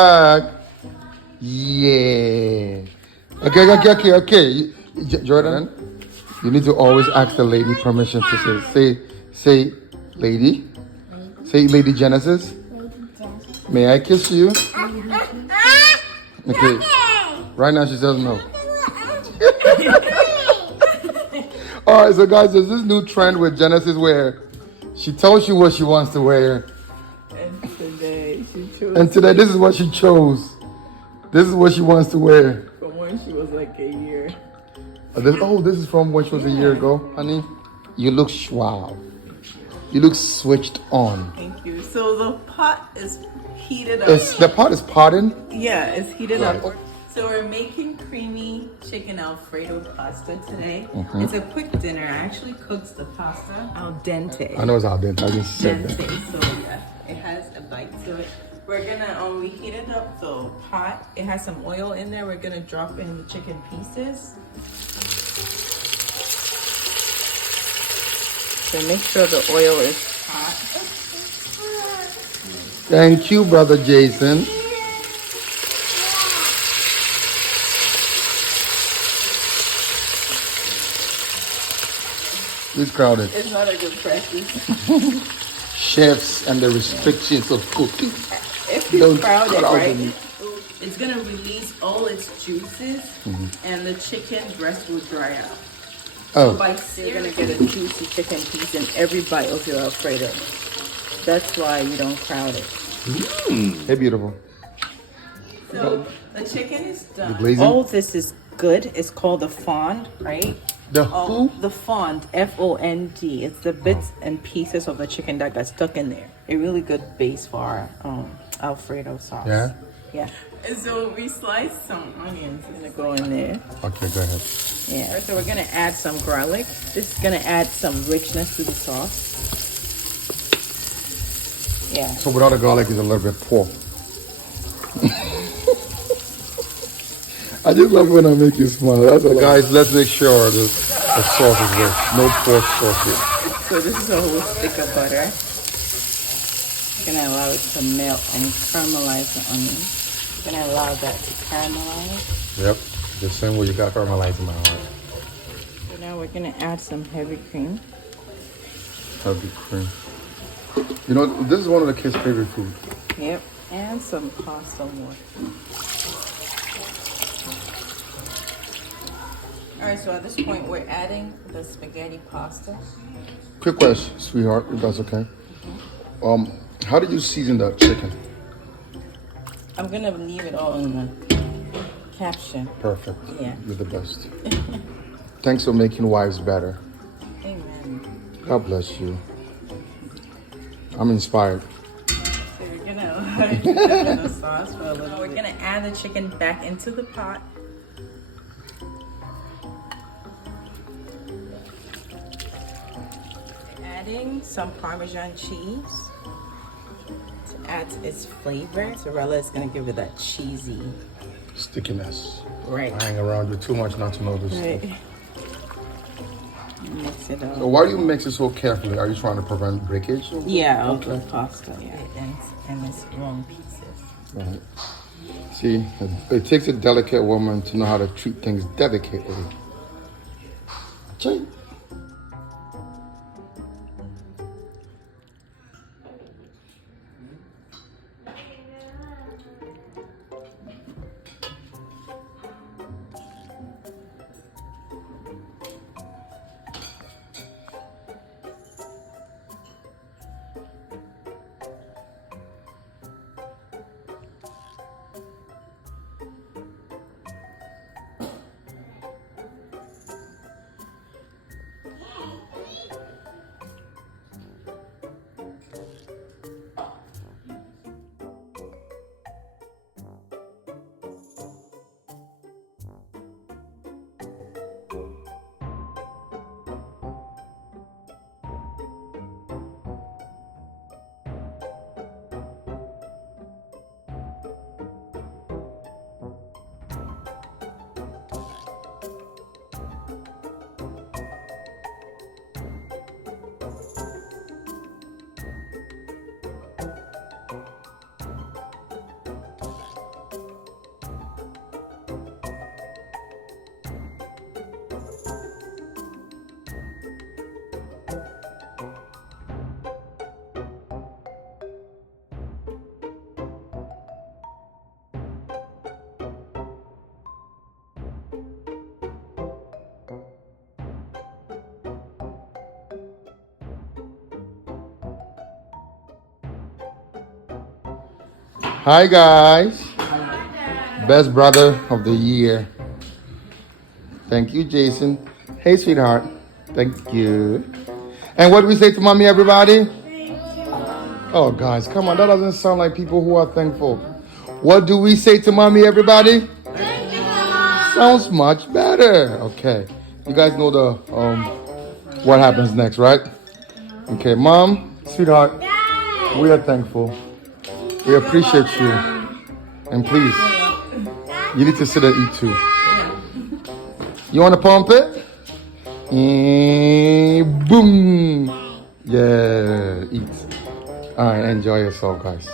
back. Yeah. Okay. Jordan, you need to always ask the lady permission to say, lady. Say, Lady Genesis. May I kiss you? Okay. Right now she says no. All right, so guys, there's this new trend with Genesis where she tells you what she wants to wear. And today, this is what she chose. This is what she wants to wear. From when she was like a year. This is from when she was a year ago, honey. You look wow. You look switched on. Thank you. So the pot is heated up. The pot is potting? Yeah, it's heated up. Right. So we're making creamy chicken Alfredo pasta today. It's a quick dinner. I actually cooked the pasta al dente. I know it's al dente. I just said that. So yeah, it has a bite to it. We're gonna we heated up the pot. It has some oil in there. We're gonna drop in the chicken pieces. So make sure the oil is hot. Thank you, Brother Jason. It's crowded. It's not a good practice. Chefs and the restrictions of cooking. If it's crowded, right? It's gonna release all its juices, and the chicken breast will dry out. Oh. So by you're gonna get a juicy chicken piece in every bite of your Alfredo. That's why you don't crowd it. Hey, beautiful. So the chicken is done. All this is good. It's called the fond, right? The who? The fond, F-O-N-D. It's the bits and pieces of the chicken that got stuck in there. A really good base for our Alfredo sauce. Yeah? Yeah. And so we sliced some onions. It's gonna go in there. Okay, go ahead. Yeah. So we're gonna add some garlic. This is gonna add some richness to the sauce. Yeah. So without the garlic, it's a little bit poor. I just love when I make you smile. That's all. Guys, let's make sure the sauce is rich. No pork sauce here. So this is a whole stick of butter. Gonna allow it to melt and caramelize the onion. Gonna allow that to caramelize. Yep, the same way you got caramelized in my heart. So now we're gonna add some heavy cream. Heavy cream. You know, this is one of the kids' favorite food. Yep, and some pasta water. All right, so at this point, we're adding the spaghetti pasta. Quick question, sweetheart, if that's okay. How did you season the chicken? I'm gonna leave it all in the caption. Perfect. Yeah. You're the best. Thanks for making wives better. Amen. God bless you. I'm inspired. So we're gonna dip in the sauce for a little bit. We're gonna add the chicken back into the pot. Adding some Parmesan cheese to add to its flavor. Mozzarella is gonna give it that cheesy Stickiness. right. I hang around you too much not to know this Right. stuff. Mix it up. So why do you mix it so carefully? Are you trying to prevent breakage? Yeah, of the pasta. Yeah, and it's long pieces. Right. See, it takes a delicate woman to know how to treat things delicately. Ching. Hi guys. Best brother of the year. Thank you, Jason. Hey, sweetheart. Thank you. And what do we say to mommy, everybody? Oh, guys, come on. That doesn't sound like people who are thankful. What do we say to mommy, everybody? Sounds much better. Okay. You guys know the what happens next, right? Okay, mom, sweetheart, we are thankful. We appreciate you. And please, you need to sit and eat too. You want to pump it? And boom. Yeah, eat. All right, enjoy yourself, guys.